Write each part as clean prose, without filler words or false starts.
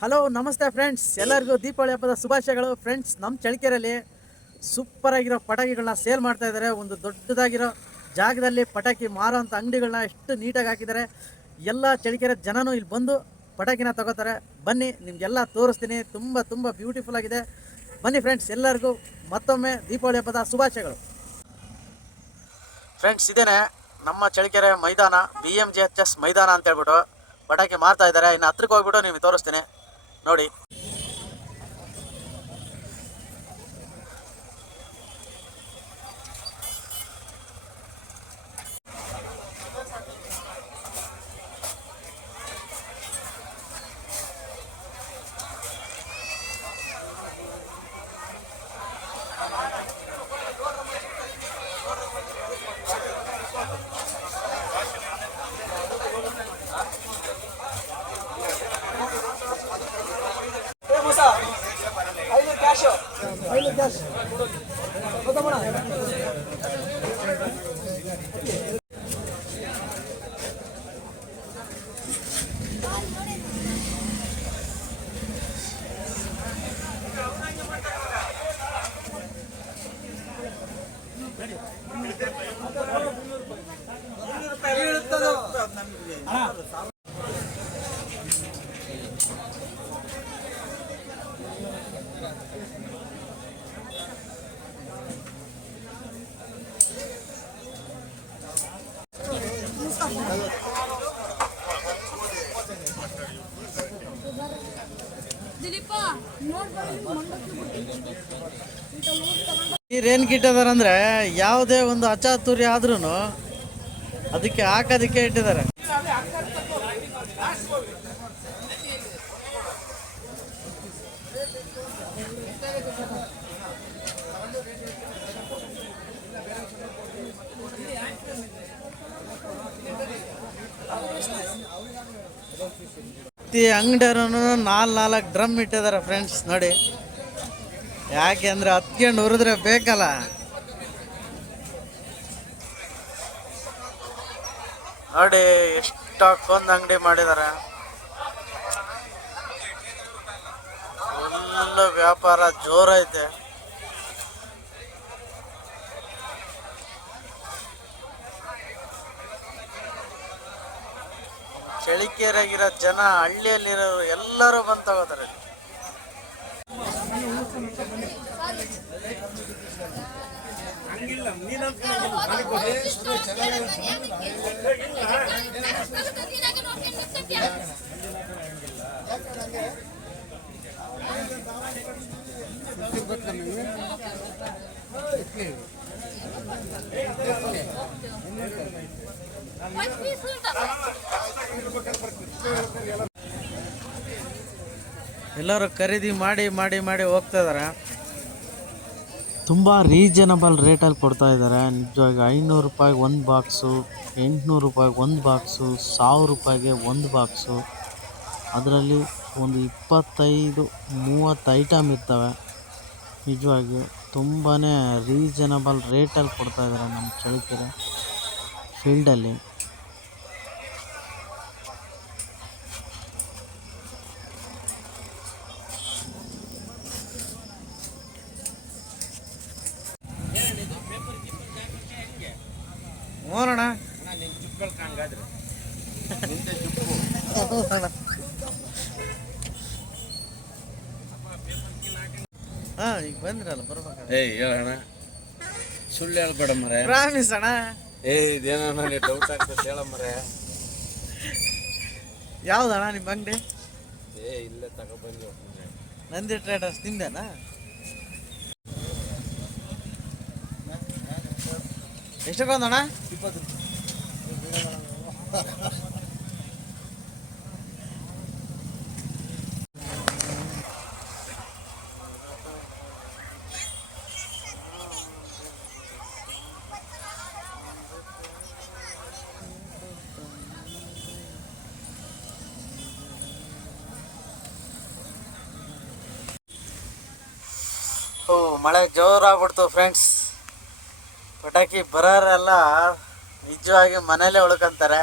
Hello ನಮಸ್ತೆ friends, ಎಲ್ಲರಿಗೂ ದೀಪಾವಳಿ ಹಬ್ಬದ ಶುಭಾಶಯಗಳು. ಫ್ರೆಂಡ್ಸ್, ನಮ್ಮ ಚಳ್ಳಕೆರೆಯಲ್ಲಿ ಸೂಪರ್ ಆಗಿರೋ ಪಟಾಕಿಗಳನ್ನ ಸೇಲ್ ಮಾಡ್ತಾ ಇದ್ದಾರೆ. ಒಂದು ದೊಡ್ಡದಾಗಿರೋ ಜಾಗದಲ್ಲಿ ಪಟಾಕಿ ಮಾರೋಂಥ ಅಂಗಡಿಗಳನ್ನ ಎಷ್ಟು ನೀಟಾಗಿ ಹಾಕಿದ್ದಾರೆ. ಎಲ್ಲ ಚಳ್ಳಕೆರೆ ಜನನೂ ಇಲ್ಲಿ ಬಂದು ಪಟಾಕಿನ ತಗೋತಾರೆ. ಬನ್ನಿ, ನಿಮಗೆಲ್ಲ ತೋರಿಸ್ತೀನಿ. ತುಂಬ ಬ್ಯೂಟಿಫುಲ್ ಆಗಿದೆ. ಬನ್ನಿ ಫ್ರೆಂಡ್ಸ್, ಎಲ್ಲರಿಗೂ ಮತ್ತೊಮ್ಮೆ ದೀಪಾವಳಿ ಹಬ್ಬದ ಶುಭಾಶಯಗಳು. ಫ್ರೆಂಡ್ಸ್, ಇದೇನೆ ನಮ್ಮ ಚಳ್ಳಕೆರೆ ಮೈದಾನ, BMGHS ಮೈದಾನ ಅಂತ ಹೇಳ್ಬಿಟ್ಟು ಪಟಾಕಿ ಮಾರ್ತಾ ಇದ್ದಾರೆ. ಇನ್ನು ಹತ್ರಕ್ಕೆ ಹೋಗ್ಬಿಟ್ಟು ನಿಮಗೆ ತೋರಿಸ್ತೀನಿ ನೋಡಿ. ನೀರೇನು ಗಿಟ್ಟಿದಾರಂದ್ರೆ ಯಾವುದೇ ಒಂದು ಅಚಾತುರ್ಯ ಆದ್ರೂ ಅದಕ್ಕೆ ಹಾಕೋದಕ್ಕೆ ಇಟ್ಟಿದ್ದಾರೆ. ಅಂಗಡಿಯವರು 4 ಡ್ರಮ್ ಇಟ್ಟಿದ್ದಾರೆ ಫ್ರೆಂಡ್ಸ್ ನೋಡಿ. ಯಾಕೆ ಅಂದ್ರೆ ಹತ್ಕೊಂಡು ಹುರಿದ್ರೆ ಬೇಕಲ್ಲ. ನೋಡಿ ಎಷ್ಟೊಂದು ಅಂಗಡಿ ಮಾಡಿದ್ದಾರೆ. ಫುಲ್ ವ್ಯಾಪಾರ ಜೋರೈತೆ. ಚಳ್ಳಕೆರೆಗಿರೋ ಜನ, ಹಳ್ಳಿಯಲ್ಲಿರೋರು ಎಲ್ಲರೂ ಬಂದು ತಗೋತಾರೆ. ಎಲ್ಲರೂ ಖರೀದಿ ಮಾಡಿ ಹೋಗ್ತಾ ಇದ್ದಾರೆ. ತುಂಬ ರೀಸನಬಲ್ ರೇಟಲ್ಲಿ ಕೊಡ್ತಾ ಇದ್ದಾರೆ. ನಿಜವಾಗಿ 500 ರೂಪಾಯಿಗೆ ಒಂದು ಬಾಕ್ಸು, 800 ರೂಪಾಯಿಗೆ ಒಂದು ಬಾಕ್ಸು, 1000 ರೂಪಾಯಿಗೆ ಒಂದು ಬಾಕ್ಸು. ಅದರಲ್ಲಿ ಒಂದು 25-30 ಐಟಮ್ ಇರ್ತವೆ. ನಿಜವಾಗಿ ತುಂಬಾ ರೀಸನಬಲ್ ರೇಟಲ್ಲಿ ಕೊಡ್ತಾ ಇದ್ದಾರೆ ನಮ್ಮ ಚಳ್ಳಕೆರೆ ಫೀಲ್ಡಲ್ಲಿ. ಹೋಗೋಣ. ಈಗ ಬಂದ್ರಲ್ಲ ಬರ್ಬೇಕು. ಹೇಳಣ್ಣ, ಸುಳ್ಳು ಹೇಳ್ಬೇಡ ಮರೆ. ಪ್ರಾಮಿಸ್ ಅಣ್ಣ. ಇದೇನೋ ನನಗೆ ಡೌಟ್ ಆಗ್ತದೆ, ಹೇಳ ಮರೆ. ಯಾವ್ದಣ್ಣ ನಿಮ್ಮ ಅಂಗಡಿ? ಇಲ್ಲೇ ತಗೊಬಂದು ನಂದಿ ಟ್ರೇಡರ್ಸ್ ನಿಮ್ದೇನಾ? ಎಷ್ಟಕ್ಕೊಂದಣ್ಣ? 20. ಮಳೆ ಜೋರಾಗ್ಬಿಡ್ತು ಫ್ರೆಂಡ್ಸ್. ಪಟಾಕಿ ಬರೋರೆಲ್ಲ ನಿಜವಾಗಿ ಮನೇಲೆ ಉಳ್ಕೊಂತಾರೆ.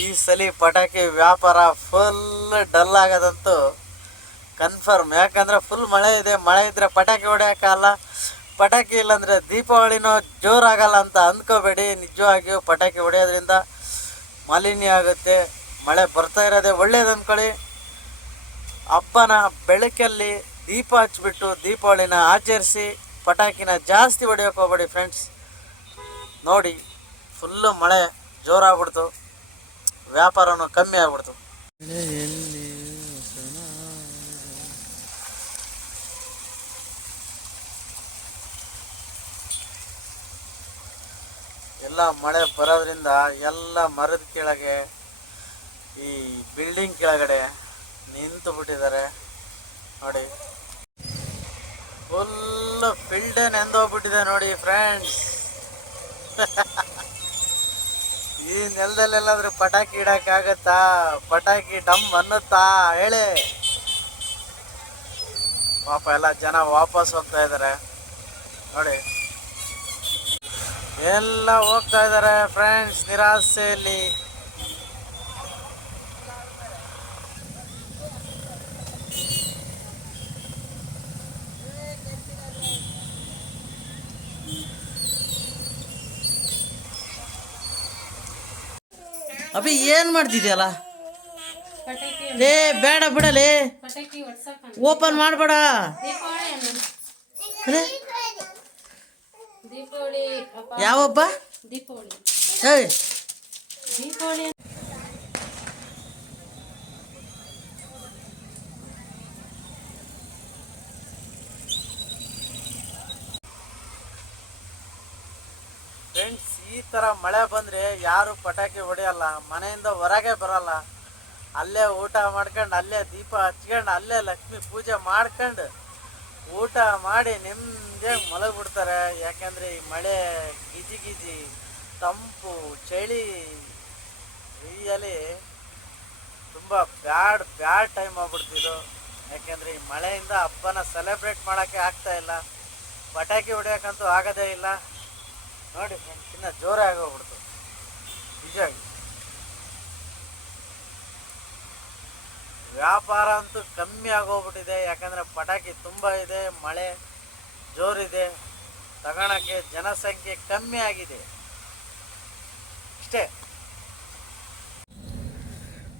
ಈ ಸಲ ಪಟಾಕಿ ವ್ಯಾಪಾರ ಫುಲ್ ಡಲ್ ಆಗೋದಂತೂ ಕನ್ಫರ್ಮ್. ಯಾಕಂದರೆ ಫುಲ್ ಮಳೆ ಇದೆ. ಮಳೆ ಇದ್ದರೆ ಪಟಾಕಿ ಹೊಡೆಯೋಕ್ಕಲ್ಲ, ಪಟಾಕಿ ಇಲ್ಲಾಂದರೆ ದೀಪಾವಳಿನೂ ಜೋರಾಗಲ್ಲ ಅಂತ ಅಂದ್ಕೋಬೇಡಿ. ನಿಜವಾಗಿಯೂ ಪಟಾಕಿ ಹೊಡೆಯೋದ್ರಿಂದ ಮಾಲಿನ್ಯ ಆಗುತ್ತೆ. ಮಳೆ ಬರ್ತಾ ಇರೋದೇ ಒಳ್ಳೇದು ಅಂದ್ಕೊಳ್ಳಿ. ಹಬ್ಬನ ಬೆಳಕಲ್ಲಿ ದೀಪ ಹಚ್ಬಿಟ್ಟು ದೀಪಾವಳಿನ ಆಚರಿಸಿ, ಪಟಾಕಿನ ಜಾಸ್ತಿ ಹೊಡೆಯೋಕೆ ಹೋಗ್ಬೇಡಿ ಫ್ರೆಂಡ್ಸ್. ನೋಡಿ ಫುಲ್ಲು ಮಳೆ ಜೋರಾಗ್ಬಿಡ್ತು, ವ್ಯಾಪಾರನೂ ಕಮ್ಮಿ ಆಗ್ಬಿಡ್ತು. ಎಲ್ಲ ಮಳೆ ಬರೋದ್ರಿಂದ ಎಲ್ಲ ಮರದ ಕೆಳಗೆ, ಈ ಬಿಲ್ಡಿಂಗ್ ಕೆಳಗಡೆ ನಿಂತು ಬಿಟ್ಟಿದ್ದಾರೆ ನೋಡಿ. ಫುಲ್ ಫೀಲ್ಡೇ ನೆಂದೋಗ್ಬಿಟ್ಟಿದೆ ನೋಡಿ ಫ್ರೆಂಡ್ಸ್. ಈ ನೆಲದಲ್ಲೆಲ್ಲಾದ್ರೂ ಪಟಾಕಿ ಇಡೋಕ್ಕಾಗತ್ತಾ? ಪಟಾಕಿ ಡಮ್ ಅನ್ನುತ್ತಾ ಹೇಳಿ? ಪಾಪ ಎಲ್ಲ ಜನ ವಾಪಸ್ ಹೋಗ್ತಾ ಇದ್ದಾರೆ ನೋಡಿ. ಎಲ್ಲ ಹೋಗ್ತಾ ಇದ್ದಾರೆ ಫ್ರೆಂಡ್ಸ್ ನಿರಾಸೆಯಲ್ಲಿ. ಅಭಿ ಏನು ಮಾಡ್ತಿದ್ಯಲ್ಲ? ಲೇ ಬೇಡ ಬಿಡಲೇ, ಓಪನ್ ಮಾಡಬೇಡ. ಯಾವಪ್ಪ ಏಯ್ ಫ್ರೆಂಡ್ಸ್, ಈ ಥರ ಮಳೆ ಬಂದರೆ ಯಾರು ಪಟಾಕಿ ಹೊಡೆಯಲ್ಲ, ಮನೆಯಿಂದ ಹೊರಗೆ ಬರಲ್ಲ. ಅಲ್ಲೇ ಊಟ ಮಾಡ್ಕೊಂಡು, ಅಲ್ಲೇ ದೀಪ ಹಚ್ಕೊಂಡು, ಅಲ್ಲೇ ಲಕ್ಷ್ಮಿ ಪೂಜೆ ಮಾಡ್ಕೊಂಡು ಊಟ ಮಾಡಿ ನೆಮ್ಮದಿಯಾಗಿ ಮಲಗಿಬಿಡ್ತಾರೆ. ಯಾಕೆಂದರೆ ಈ ಮಳೆ ಗಿಜಿ ಗಿಜಿ, ತಂಪು, ಚಳಿ, ರಿಯಲಿ ತುಂಬ ಬ್ಯಾಡ್ ಟೈಮ್ ಆಗ್ಬಿಡ್ತಿದ್ದು. ಯಾಕೆಂದರೆ ಈ ಮಳೆಯಿಂದ ಹಬ್ಬನ ಸೆಲೆಬ್ರೇಟ್ ಮಾಡೋಕ್ಕೆ ಆಗ್ತಾಯಿಲ್ಲ, ಪಟಾಕಿ ಹೊಡೆಯೋಕ್ಕಂತೂ ಆಗೋದೇ ಇಲ್ಲ ನೋಡಿ ಫ್ರೆಂಡ್ಸ್. ಇನ್ನು ಜೋರೇ ಆಗೋಗ್ಬಿಡ್ತು ನಿಜವಾಗಿ. ವ್ಯಾಪಾರ ಅಂತೂ ಕಮ್ಮಿ ಆಗೋಗ್ಬಿಟ್ಟಿದೆ. ಯಾಕಂದರೆ ಪಟಾಕಿ ತುಂಬ ಇದೆ, ಮಳೆ ಜೋರಿದೆ, ತಗೊಳಕ್ಕೆ ಜನಸಂಖ್ಯೆ ಕಮ್ಮಿ ಆಗಿದೆ ಇಷ್ಟೇ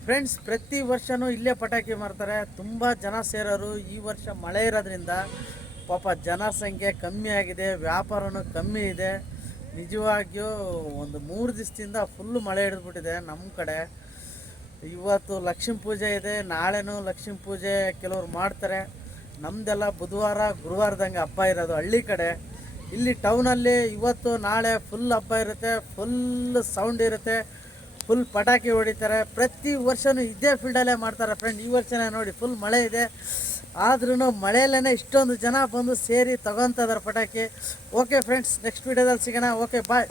ಫ್ರೆಂಡ್ಸ್. ಪ್ರತಿ ವರ್ಷವೂ ಇಲ್ಲೇ ಪಟಾಕಿ ಮಾರ್ತಾರೆ, ತುಂಬ ಜನ ಸೇರೋರು. ಈ ವರ್ಷ ಮಳೆ ಇರೋದ್ರಿಂದ ಪಾಪ ಜನಸಂಖ್ಯೆ ಕಮ್ಮಿ ಆಗಿದೆ, ವ್ಯಾಪಾರನೂ ಕಮ್ಮಿ ಇದೆ. ನಿಜವಾಗಿಯೂ ಒಂದು 3 ದಿವಸದಿಂದ ಫುಲ್ಲು ಮಳೆ ಹಿಡಿದ್ಬಿಟ್ಟಿದೆ ನಮ್ಮ ಕಡೆ. ಇವತ್ತು ಲಕ್ಷ್ಮೀ ಪೂಜೆ ಇದೆ, ನಾಳೆನೂ ಲಕ್ಷ್ಮೀ ಪೂಜೆ ಕೆಲವ್ರು ಮಾಡ್ತಾರೆ. ನಮ್ಮದೆಲ್ಲ ಬುಧವಾರ ಗುರುವಾರದಂಗೆ ಹಬ್ಬ ಇರೋದು ಹಳ್ಳಿ ಕಡೆ. ಇಲ್ಲಿ ಟೌನಲ್ಲಿ ಇವತ್ತು ನಾಳೆ ಫುಲ್ ಹಬ್ಬ ಇರುತ್ತೆ, ಫುಲ್ ಸೌಂಡ್ ಇರುತ್ತೆ, ಫುಲ್ ಪಟಾಕಿ ಹೊಡಿತಾರೆ. ಪ್ರತಿ ವರ್ಷವೂ ಇದೇ ಫೀಲ್ಡಲ್ಲೇ ಮಾಡ್ತಾರೆ ಫ್ರೆಂಡ್. ಈ ವರ್ಷನೇ ನೋಡಿ ಫುಲ್ ಮಳೆ ಇದೆ, ಆದ್ರೂ ಮಳೆಯಲ್ಲೇ ಇಷ್ಟೊಂದು ಜನ ಬಂದು ಸೇರಿ ತಗೊತಾ ಇದ್ದಾರೆ ಪಟಾಕಿ. ಓಕೆ ಫ್ರೆಂಡ್ಸ್, ನೆಕ್ಸ್ಟ್ ವೀಡಿಯೋದಲ್ಲಿ ಸಿಗೋಣ. ಓಕೆ ಬಾಯ್.